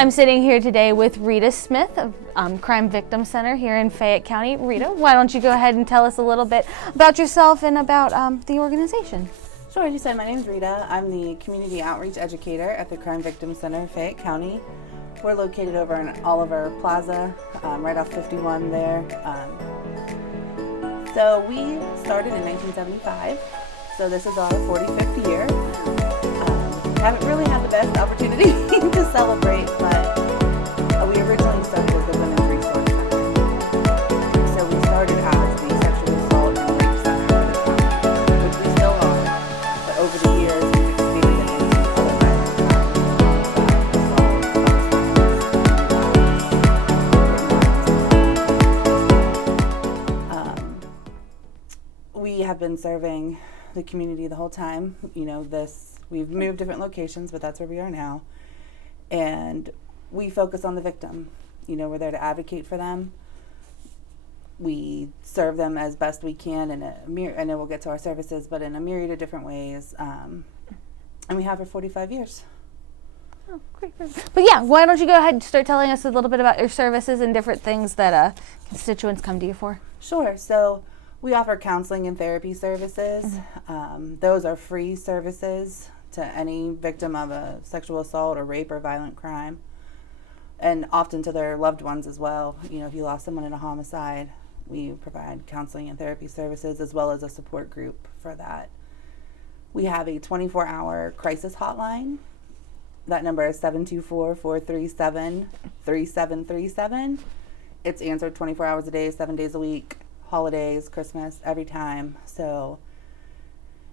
I'm sitting here today with Rita Smith of Crime Victims Center here in Fayette County. Rita, why don't you go ahead and tell us a little bit about yourself and about the organization? Sure, as you said, my name is Rita. I'm the Community Outreach Educator at the Crime Victims Center in Fayette County. We're located over in Oliver Plaza, right off 51 there. So we started in 1975, so this is our 45th year. Haven't really had the best opportunity to celebrate, but we originally started as a women's resource center. So we started as the sexual assault and rape center for the county, which we still are, but over the years we've expanded into other crimes, we have been serving the community the whole time. We've moved different locations, but that's where we are now. And we focus on the victim. We're there to advocate for them. We serve them as best we can in I know we'll get to our services, but in a myriad of different ways. And we have for 45 years. Oh, great. But yeah, why don't you go ahead and start telling us a little bit about your services and different things that constituents come to you for? Sure. So we offer counseling and therapy services. Those are free services to any victim of a sexual assault or rape or violent crime, and often to their loved ones as well. If you lost someone in a homicide, we provide counseling and therapy services as well as a support group for that. We have a 24-hour crisis hotline. That number is 724-437-3737. It's answered 24 hours a day, 7 days a week, holidays, Christmas, every time. So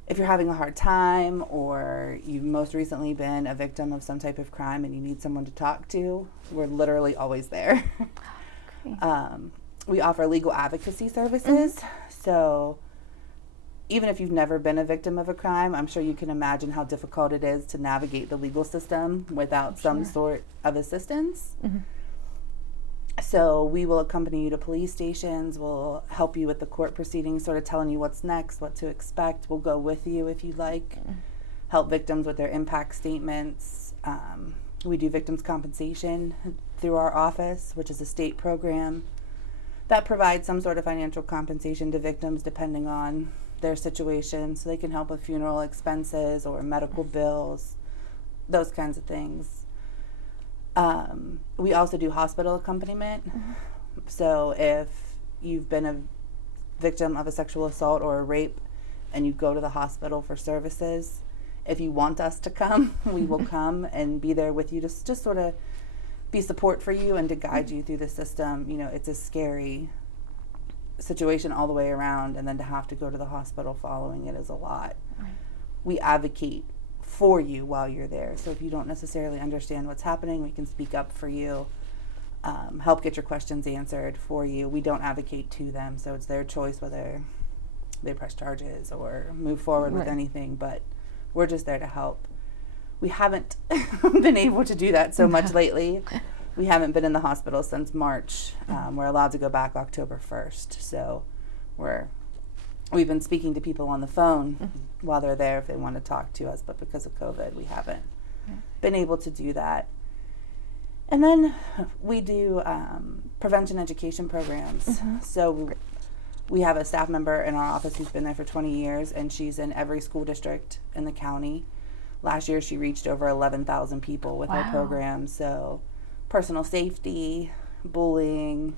if you're having a hard time, or you've most recently been a victim of some type of crime and you need someone to talk to, we're literally always there. We offer legal advocacy services. So even if you've never been a victim of a crime, I'm sure you can imagine how difficult it is to navigate the legal system without some sort of assistance. So we will accompany you to police stations. We'll help you with the court proceedings, sort of telling you what's next, what to expect. We'll go with you if you'd like. Help victims with their impact statements. We do victims compensation through our office, which is a state program that provides some sort of financial compensation to victims depending on their situation. So they can help with funeral expenses or medical bills, those kinds of things. We also do hospital accompaniment. So if you've been a victim of a sexual assault or a rape and you go to the hospital for services, if you want us to come, we will come and be there with you to just sort of be support for you and to guide you through the system. It's a scary situation all the way around, and then to have to go to the hospital following it is a lot. We advocate for you while you're there. So if you don't necessarily understand what's happening, we can speak up for you, help get your questions answered for you. We don't advocate to them, so it's their choice whether they press charges or move forward with anything, but we're just there to help. We haven't been able to do that so much lately. We haven't been in the hospital since March. We're allowed to go back October 1st, so we've been speaking to people on the phone while they're there if they want to talk to us, but because of COVID, we haven't been able to do that. And then we do prevention education programs. So we have a staff member in our office who's been there for 20 years, and she's in every school district in the county. Last year, she reached over 11,000 people with her program. So personal safety, bullying,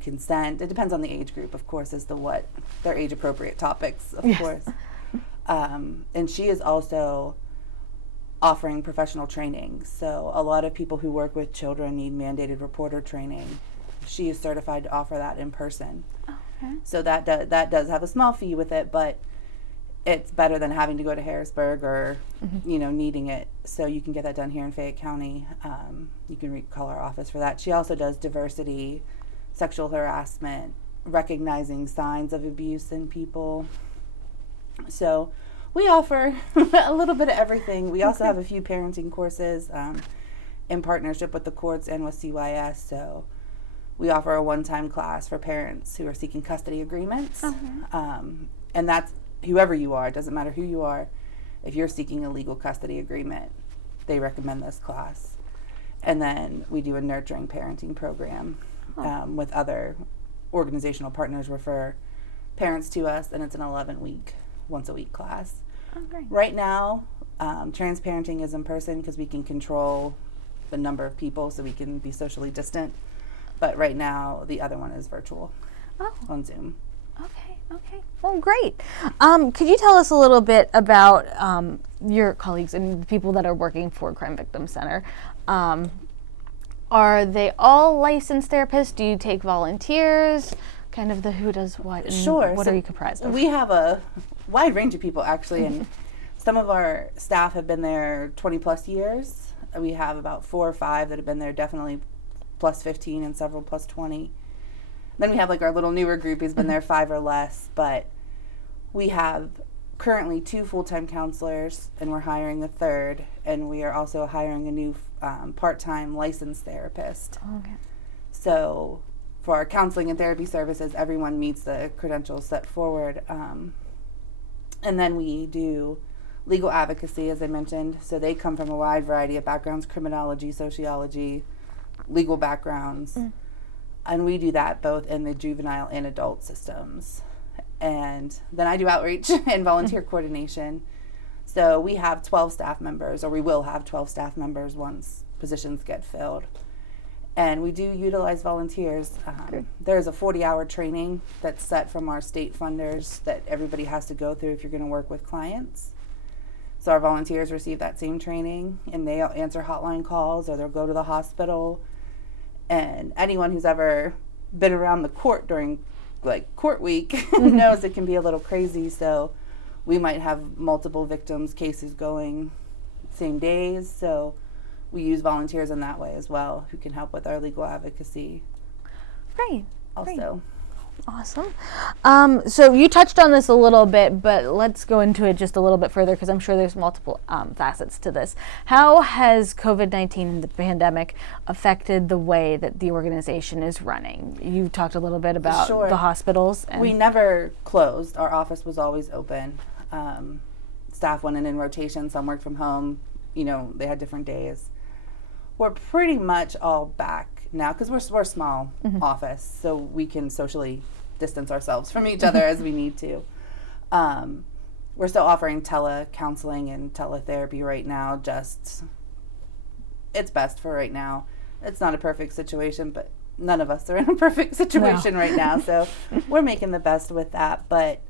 consent. It depends on the age group, of course, as to what their age-appropriate topics, of course. And she is also offering professional training. So a lot of people who work with children need mandated reporter training. She is certified to offer that in person. So that does have a small fee with it, but it's better than having to go to Harrisburg or needing it. So you can get that done here in Fayette County. You can call our office for that. She also does diversity, sexual harassment, recognizing signs of abuse in people. So we offer a little bit of everything. We also have a few parenting courses in partnership with the courts and with CYS. So we offer a one-time class for parents who are seeking custody agreements. And that's whoever you are. It doesn't matter who you are. If you're seeking a legal custody agreement, they recommend this class. And then we do a nurturing parenting program with other organizational partners refer parents to us, and it's an 11-week, once-a-week class. Oh, great. Right now, transparenting is in person because we can control the number of people so we can be socially distant. But right now, the other one is virtual on Zoom. Okay. Well, great. Could you tell us a little bit about your colleagues and the people that are working for Crime Victims Center? Are they all licensed therapists? Do you take volunteers? Kind of the who does what? And Sure. What So are you comprised of? we have a wide range of people, actually, and some of our staff have been there 20 plus years. We have about 4 or 5 that have been there definitely plus 15 and several plus 20. Then we have like our little newer group who's been there 5 or less, but we have currently 2 full-time counselors, and we're hiring a 3rd, and we are also hiring a new part-time licensed therapist. Okay. So for our counseling and therapy services, everyone meets the credentials set forward. And then we do legal advocacy, as I mentioned. So they come from a wide variety of backgrounds, criminology, sociology, legal backgrounds. And we do that both in the juvenile and adult systems. And then I do outreach and volunteer coordination. So we have 12 staff members, or we will have 12 staff members once positions get filled. And we do utilize volunteers. There's a 40-hour training that's set from our state funders that everybody has to go through if you're going to work with clients. So our volunteers receive that same training, and they'll answer hotline calls, or they'll go to the hospital. And anyone who's ever been around the court during like court week knows it can be a little crazy. So we might have multiple victims cases going same days. So we use volunteers in that way as well, who can help with our legal advocacy. Great. Also. Awesome. So you touched on this a little bit, but let's go into it just a little bit further because I'm sure there's multiple facets to this. How has COVID-19 and the pandemic affected the way that the organization is running? You talked a little bit about the hospitals. And we never closed. Our office was always open. Staff went in rotation. Some worked from home. You know, they had different days. We're pretty much all back now because we're a small office, so we can socially distance ourselves from each other as we need to. We're still offering tele-counseling and teletherapy right now. Just, it's best for right now. It's not a perfect situation, but none of us are in a perfect situation right now, so we're making the best with that. But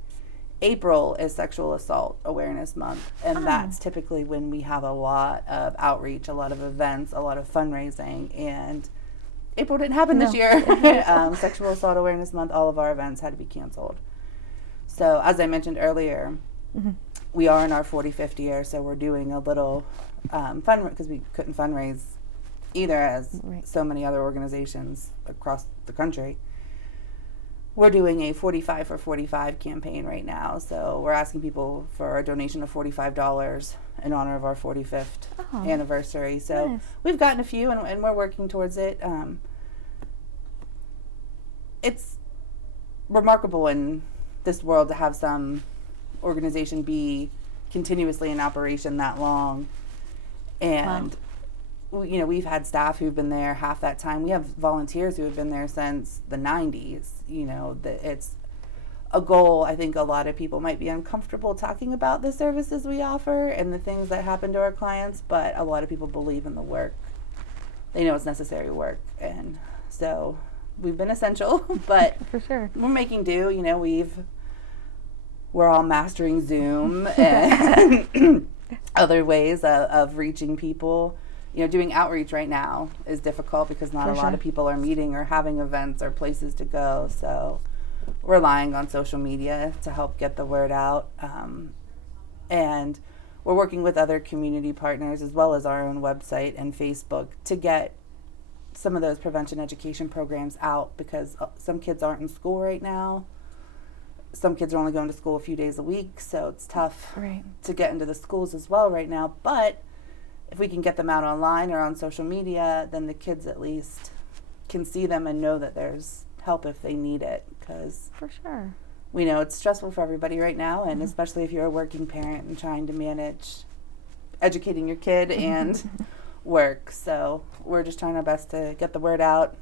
April is Sexual Assault Awareness Month, and that's typically when we have a lot of outreach, a lot of events, a lot of fundraising, and April didn't happen this year. Sexual Assault Awareness Month, all of our events had to be canceled. So as I mentioned earlier, we are in our 45th year, so we're doing a little because we couldn't fundraise either as so many other organizations across the country. We're doing a 45 for 45 campaign right now, so we're asking people for a donation of $45 in honor of our 45th anniversary. So we've gotten a few, and we're working towards it. It's remarkable in this world to have some organization be continuously in operation that long, and you know, we've had staff who've been there half that time. We have volunteers who have been there since the 90s. You know, it's a goal. I think a lot of people might be uncomfortable talking about the services we offer and the things that happen to our clients, but a lot of people believe in the work. They know it's necessary work, and so we've been essential, but for sure we're making do. You know, we're all mastering Zoom and other ways of reaching people. You know, doing outreach right now is difficult because not a lot of people are meeting or having events or places to go. So we're relying on social media to help get the word out. And we're working with other community partners as well as our own website and Facebook to get some of those prevention education programs out because some kids aren't in school right now. Some kids are only going to school a few days a week, so it's tough to get into the schools as well right now. But if we can get them out online or on social media, then the kids at least can see them and know that there's help if they need it. Because we know it's stressful for everybody right now, and especially if you're a working parent and trying to manage educating your kid and work. So we're just trying our best to get the word out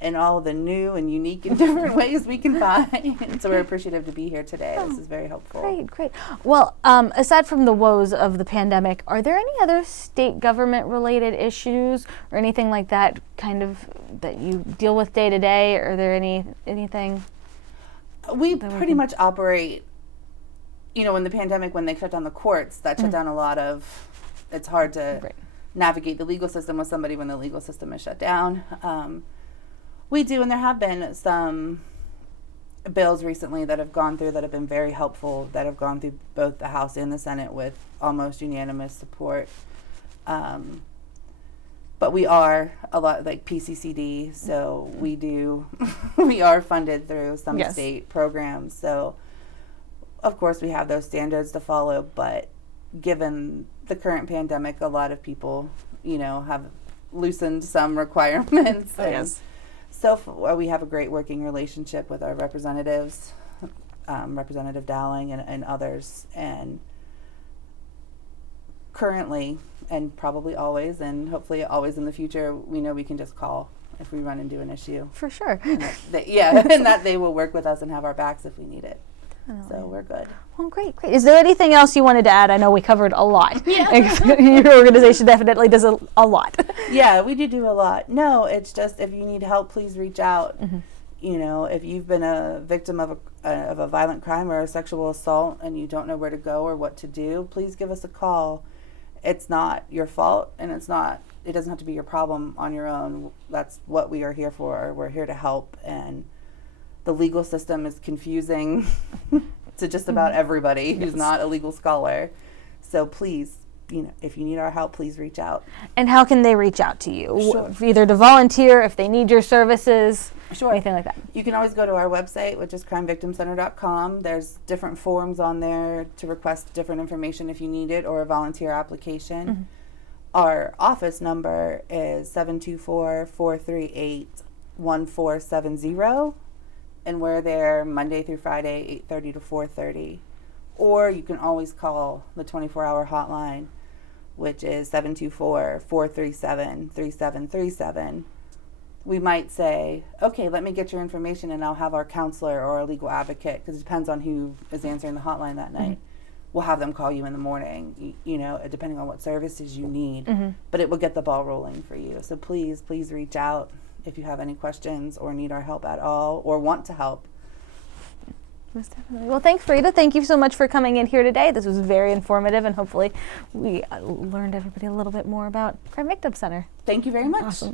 in all the new and unique and different ways we can find. So we're appreciative to be here today. This is very helpful. Great. Well, aside from the woes of the pandemic, are there any other state government related issues or anything like that kind of that you deal with day to day? Are there anything? We pretty much operate, when the pandemic, when they shut down the courts, that shut down a lot of, it's hard to navigate the legal system with somebody when the legal system is shut down. We do, and there have been some bills recently that have gone through that have been very helpful, that have gone through both the House and the Senate with almost unanimous support. But we are a lot like PCCD, so we are funded through some state programs. So, of course, we have those standards to follow, but given the current pandemic, a lot of people, have loosened some requirements. So we have a great working relationship with our representatives, Representative Dowling and others. And currently, and probably always, and hopefully always in the future, we know we can just call if we run into an issue. For sure. And that they will work with us and have our backs if we need it. So we're good. Well, great. Is there anything else you wanted to add? I know we covered a lot. Your organization definitely does a lot. Yeah, we do a lot. No, it's just if you need help, please reach out. If you've been a victim of a violent crime or a sexual assault and you don't know where to go or what to do, please give us a call. It's not your fault, and it doesn't have to be your problem on your own. That's what we are here for. We're here to help, and the legal system is confusing to just about everybody who's not a legal scholar. So please, if you need our help, please reach out. And how can they reach out to you? Sure. Either to volunteer, if they need your services, anything like that. You can always go to our website, which is CrimeVictimsCenter.com. There's different forms on there to request different information if you need it, or a volunteer application. Our office number is 724-438-1470. And we're there Monday through Friday, 8:30 to 4:30. Or you can always call the 24-hour hotline, which is 724-437-3737. We might say, okay, let me get your information and I'll have our counselor or our legal advocate, because it depends on who is answering the hotline that night. We'll have them call you in the morning, depending on what services you need. But it will get the ball rolling for you. So please reach out if you have any questions or need our help at all or want to help. Most definitely. Well, thanks, Rita. Thank you so much for coming in here today. This was very informative, and hopefully we learned everybody a little bit more about Crime Victims Center. Thank you very much. Awesome.